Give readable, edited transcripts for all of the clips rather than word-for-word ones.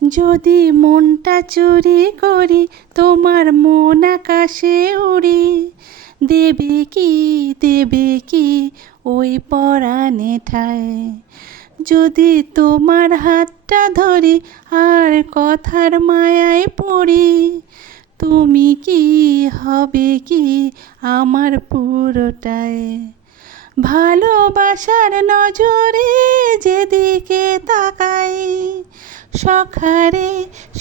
যদি মনটা চুরি করি তোমার মন আকাশে উড়ি, দেবে কি ওই পরাণে ঠায়। যদি তোমার হাতটা ধরি আর কথার মায়ায় পড়ি, তুমি কি হবে কি আমার পুরোটাই। ভালোবাসার নজরে যেদিকে তাকাই, সখারে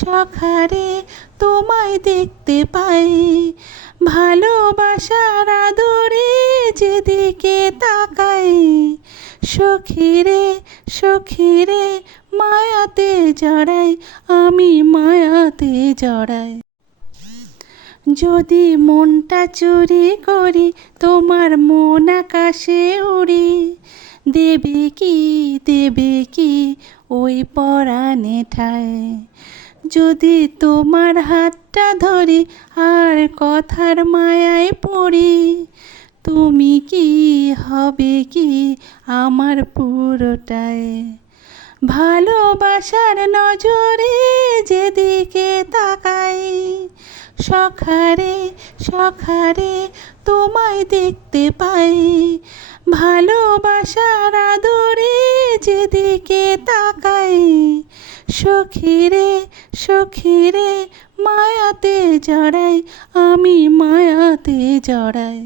সখারে তোমায় দেখতে পাই। ভালোবাসার আদরে যেদিকে তাকাই, সখিরে সখিরে মায়াতে জড়াই, আমি মায়াতে জড়াই। যদি মনটা চুরি করি তোমার মন আকাশে উড়ি, দেবে কি ওই পরাণে ঠায়। যদি তোমার হাতটা ধরি আর কথার মায়ায় পড়ি, তুমি কি হবে কি আমার পুরোটাই। ভালোবাসার নজরে যেদিকে তাকাই, সখারে সখারে তোমায় দেখতে পাই। ভালোবাসার আদরে যেদিকে তাকাই, সখিরে সখিরে মায়াতে জড়াই, আমি মায়াতে জড়াই।